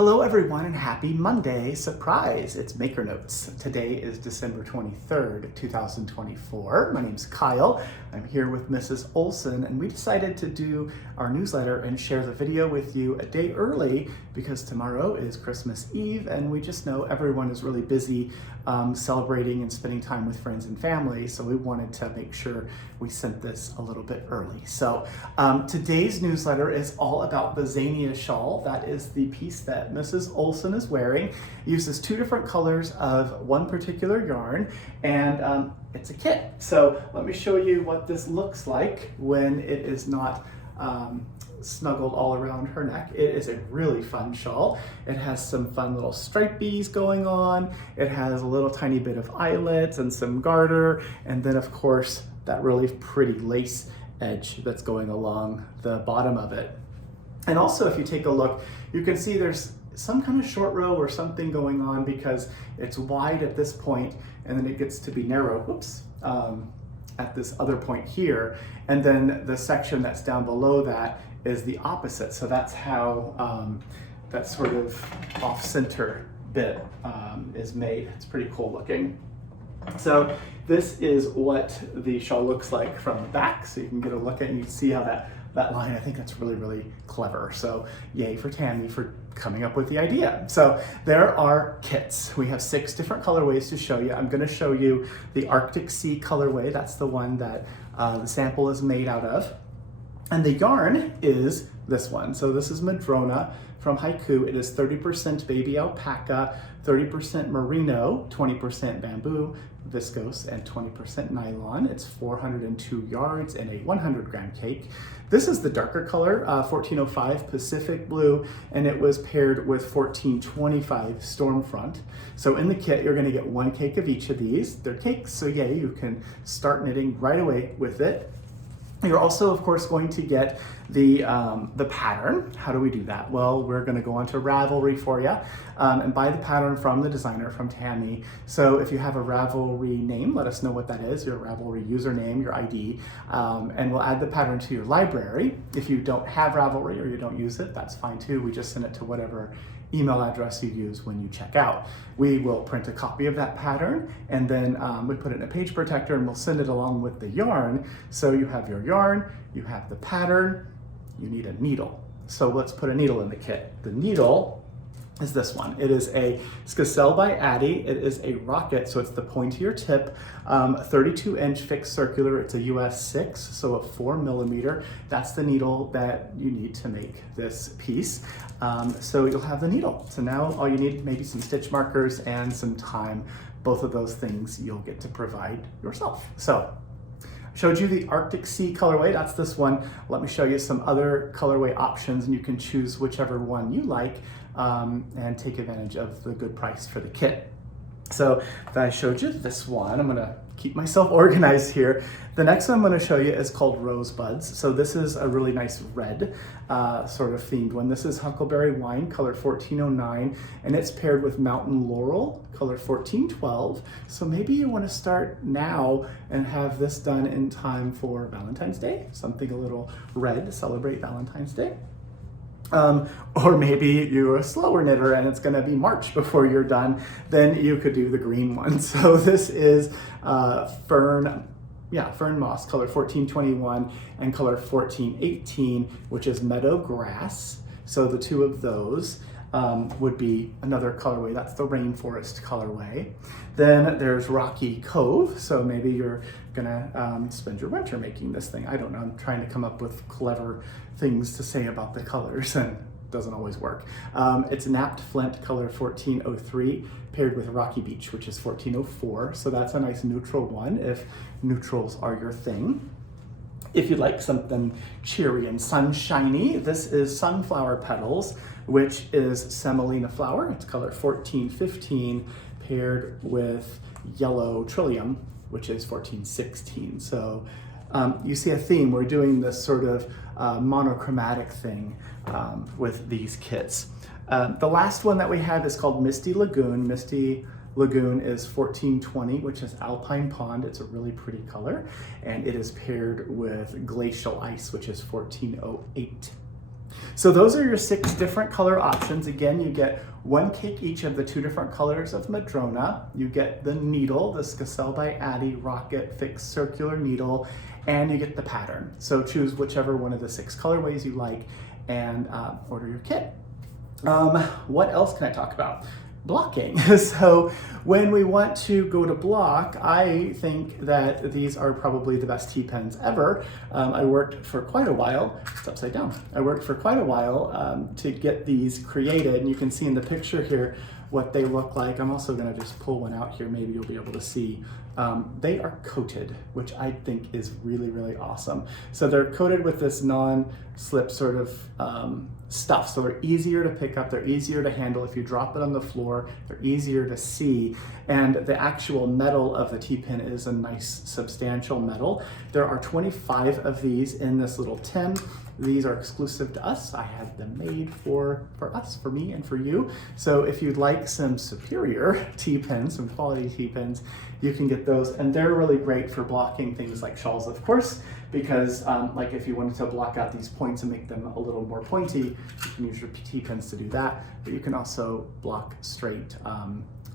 Hello everyone and happy Monday. Surprise, it's Maker Notes. Today is December 23rd, 2024. My name's Kyle. I'm here with Mrs. Olson and we decided to do our newsletter and share the video with you a day early because tomorrow is Christmas Eve and we just know everyone is really busy celebrating and spending time with friends and family. So we wanted to make sure we sent this a little bit early. So today's newsletter is all about the Zania shawl. That is the piece that Mrs. Olson is wearing. It uses two different colors of one particular yarn and it's a kit. So let me show you what this looks like when it is not snuggled all around her neck. It is a really fun shawl. It has some fun little stripies going on. It has a little tiny bit of eyelets and some garter. And then of course, that really pretty lace edge that's going along the bottom of it. And also if you take a look, you can see there's some kind of short row or something going on because it's wide at this point and then it gets to be narrow, whoops, at this other point here. And then the section that's down below that is the opposite. So that's how that sort of off-center bit is made. It's pretty cool looking. So this is what the shawl looks like from the back. So you can get a look at it and you can see how that line, I think that's really, really clever. So yay for Tammy for coming up with the idea. So there are kits. We have 6 different colorways to show you. I'm gonna show you the Arctic Sea colorway. That's the one that the sample is made out of. And the yarn is this one. So this is Madrona from Haiku. It is 30% baby alpaca, 30% merino, 20% bamboo, viscose, and 20% nylon. It's 402 yards in a 100-gram cake. This is the darker color, 1405 Pacific Blue, and it was paired with 1425 Stormfront. So in the kit, you're gonna get 1 cake of each of these. They're cakes, so yay, you can start knitting right away with it. You're also, of course, going to get the pattern. How do we do that? Well, we're gonna go on to Ravelry for you and buy the pattern from the designer, from Tammy. So if you have a Ravelry name, let us know what that is, your Ravelry username, your ID, and we'll add the pattern to your library. If you don't have Ravelry or you don't use it, that's fine too. We just send it to whatever email address you use when you check out. We will print a copy of that pattern and then we put it in a page protector and we'll send it along with the yarn. So you have your yarn, you have the pattern, you need a needle. So let's put a needle in the kit. The needle is this one. It is a Skacel by Addi. It is a rocket, so it's the pointier tip, 32-inch fixed circular. It's a US 6, so a 4mm. That's the needle that you need to make this piece. So you'll have the needle. So now all you need, maybe some stitch markers and some time. Both of those things you'll get to provide yourself. So showed you the Arctic Sea colorway, that's this one. Let me show you some other colorway options and you can choose whichever one you like and take advantage of the good price for the kit. So I showed you this one. I'm gonna keep myself organized here. The next one I'm gonna show you is called Rosebuds. So this is a really nice red sort of themed one. This is Huckleberry Wine, color 1409, and it's paired with Mountain Laurel, color 1412. So maybe you wanna start now and have this done in time for Valentine's Day, something a little red to celebrate Valentine's Day. Or maybe you're a slower knitter and it's gonna be March before you're done, then you could do the green one. So this is Fern Moss, color 1421 and color 1418, which is Meadow Grass. So the two of those would be another colorway. That's the Rainforest colorway. Then there's Rocky Cove. So maybe you're gonna spend your winter making this thing. I don't know, I'm trying to come up with clever things to say about the colors and it doesn't always work. It's Napped Flint, color 1403, paired with Rocky Beach, which is 1404. So that's a nice neutral one if neutrals are your thing. If you'd like something cheery and sunshiny, this is Sunflower Petals, which is Semolina flower. It's color 1415, paired with Yellow Trillium, which is 1416. So you see a theme. We're doing this sort of monochromatic thing with these kits. The last one that we have is called Misty Lagoon. Misty Lagoon is 1420, which is Alpine Pond. It's a really pretty color, and it is paired with Glacial Ice, which is 1408. So those are your 6 different color options. Again, you get 1 cake each of the 2 different colors of Madrona. You get the needle, the Scacel by Addy Rocket Fixed Circular Needle, and you get the pattern. So choose whichever one of the 6 colorways you like and order your kit. What else can I talk about? Blocking. So when we want to go to block, I think that these are probably the best T-pens ever. I worked for quite a while, it's upside down. I worked for quite a while to get these created, and you can see in the picture here what they look like. I'm also gonna just pull one out here, maybe you'll be able to see. They are coated, which I think is really, really awesome. So they're coated with this non-slip sort of stuff. So they're easier to pick up, they're easier to handle. If you drop it on the floor, they're easier to see. And the actual metal of the T-pin is a nice substantial metal. There are 25 of these in this little tin. These are exclusive to us. I had them made for us, for me and for you. So if you'd like some superior T-pins, some quality T-pins, you can get those. And they're really great for blocking things like shawls, of course, because like if you wanted to block out these points and make them a little more pointy, you can use your T-pins to do that. But you can also block straight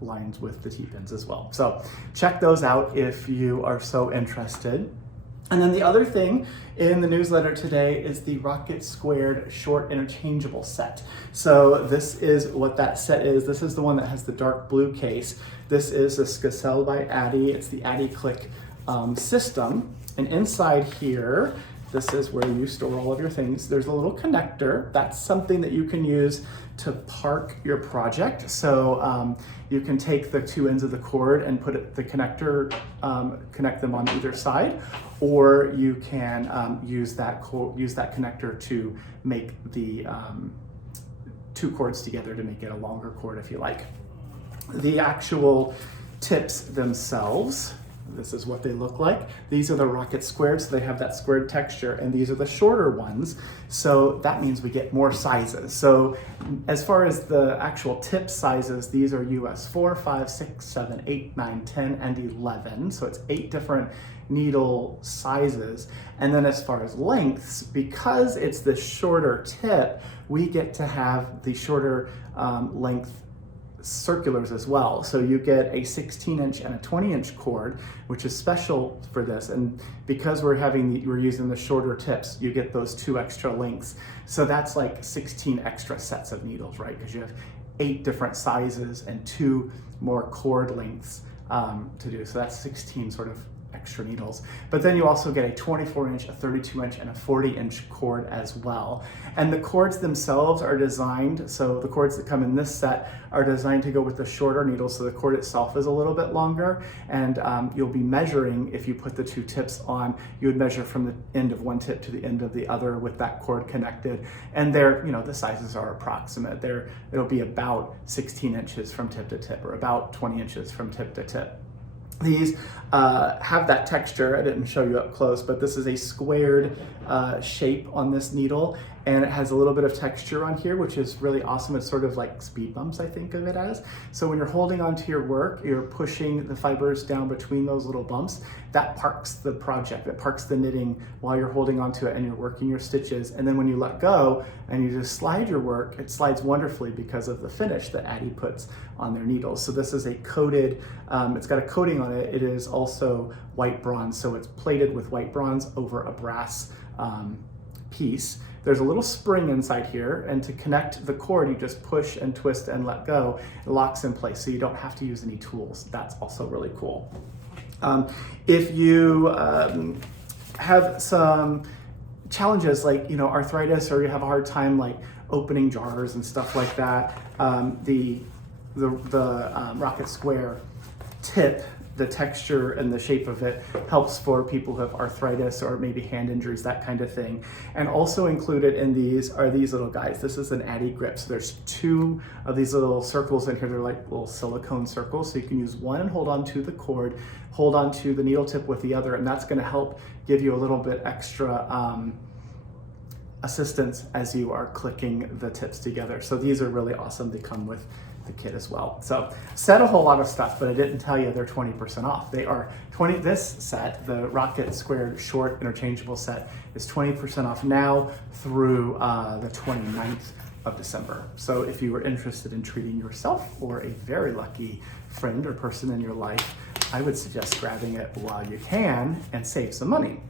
lines with the T-pins as well. So check those out if you are so interested. And then the other thing in the newsletter today is the Rocket Squared Short Interchangeable set. So this is what that set is. This is the one that has the dark blue case. This is a Scacel by Addy. It's the Addy Click system. And inside here, this is where you store all of your things. There's a little connector. That's something that you can use to park your project. So you can take the 2 ends of the cord and put the connector, connect them on either side, or you can use that connector to make the 2 cords together to make it a longer cord if you like. The actual tips themselves, this is what they look like. These are the Rocket Squared, so they have that squared texture, and these are the shorter ones. So that means we get more sizes. So as far as the actual tip sizes, these are US 4, 5, 6, 7, 8, 9, 10, and 11. So it's 8 different needle sizes. And then as far as lengths, because it's the shorter tip, we get to have the shorter length circulars as well. So you get a 16-inch and a 20-inch cord, which is special for this. And because we're using the shorter tips, you get those 2 extra lengths. So that's like 16 extra sets of needles, right? Because you have 8 different sizes and 2 more cord lengths to do. So that's 16 sort of extra needles. But then you also get a 24-inch, a 32-inch, and a 40-inch cord as well. And the cords themselves are designed, so the cords that come in this set are designed to go with the shorter needles, so the cord itself is a little bit longer, and you'll be measuring, if you put the 2 tips on, you would measure from the end of one tip to the end of the other with that cord connected. And they're, the sizes are approximate. It'll be about 16 inches from tip to tip, or about 20 inches from tip to tip. These have that texture. I didn't show you up close, but this is a squared shape on this needle, and it has a little bit of texture on here, which is really awesome. It's sort of like speed bumps, I think of it as. So when you're holding onto your work, you're pushing the fibers down between those little bumps. That parks the project, that parks the knitting while you're holding onto it and you're working your stitches. And then when you let go and you just slide your work, it slides wonderfully because of the finish that Addy puts on their needles. So this is a coated, it's got a coating on it. It is also white bronze, so it's plated with white bronze over a brass piece. There's a little spring inside here, and to connect the cord, you just push and twist and let go. It locks in place, so you don't have to use any tools. That's also really cool. If you have some challenges like arthritis, or you have a hard time like opening jars and stuff like that, the Rocket Square tip, the texture and the shape of it helps for people who have arthritis or maybe hand injuries, that kind of thing. And also included in these are these little guys. This is an Addy grip. So there's 2 of these little circles in here. They're like little silicone circles. So you can use one and hold on to the cord, hold on to the needle tip with the other, and that's gonna help give you a little bit extra assistance as you are clicking the tips together. So these are really awesome. They come with the kit as well. So said a whole lot of stuff, but I didn't tell you they're 20% off. They are 20, this set, the Rocket Squared Short Interchangeable set, is 20% off now through the 29th of December. So if you were interested in treating yourself or a very lucky friend or person in your life, I would suggest grabbing it while you can and save some money.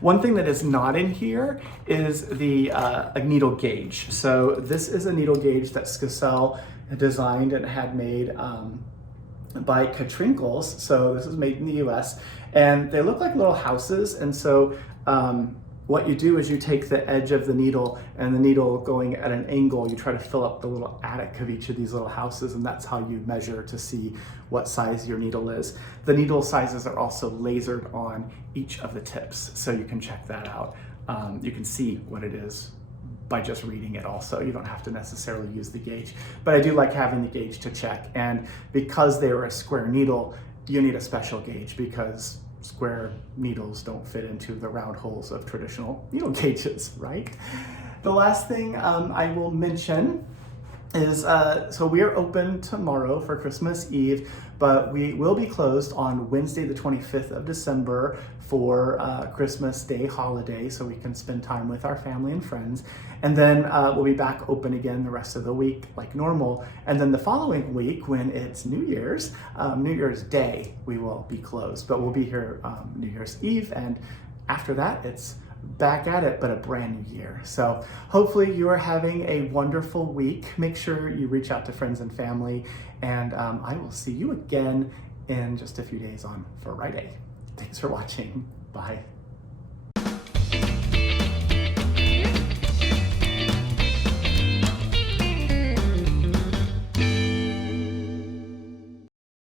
One thing that is not in here is the a needle gauge. So this is a needle gauge that Skacel designed and had made by Katrinkles. So this is made in the US, and they look like little houses. And so what you do is you take the edge of the needle, and the needle going at an angle, you try to fill up the little attic of each of these little houses, and that's how you measure to see what size your needle is. The needle sizes are also lasered on each of the tips, so you can check that out. You can see what it is by just reading it also. You don't have to necessarily use the gauge, but I do like having the gauge to check. And because they were a square needle, you need a special gauge because square needles don't fit into the round holes of traditional needle gauges, right? The last thing I will mention is, so we are open tomorrow for Christmas Eve, but we will be closed on Wednesday the 25th of December for Christmas Day holiday, so we can spend time with our family and friends. And then we'll be back open again the rest of the week like normal. And then the following week, when it's New Year's Day, we will be closed, but we'll be here New Year's Eve. And after that, it's back at it, but a brand new year. So hopefully you are having a wonderful week. Make sure you reach out to friends and family, and I will see you again in just a few days on Friday. Thanks for watching. Bye.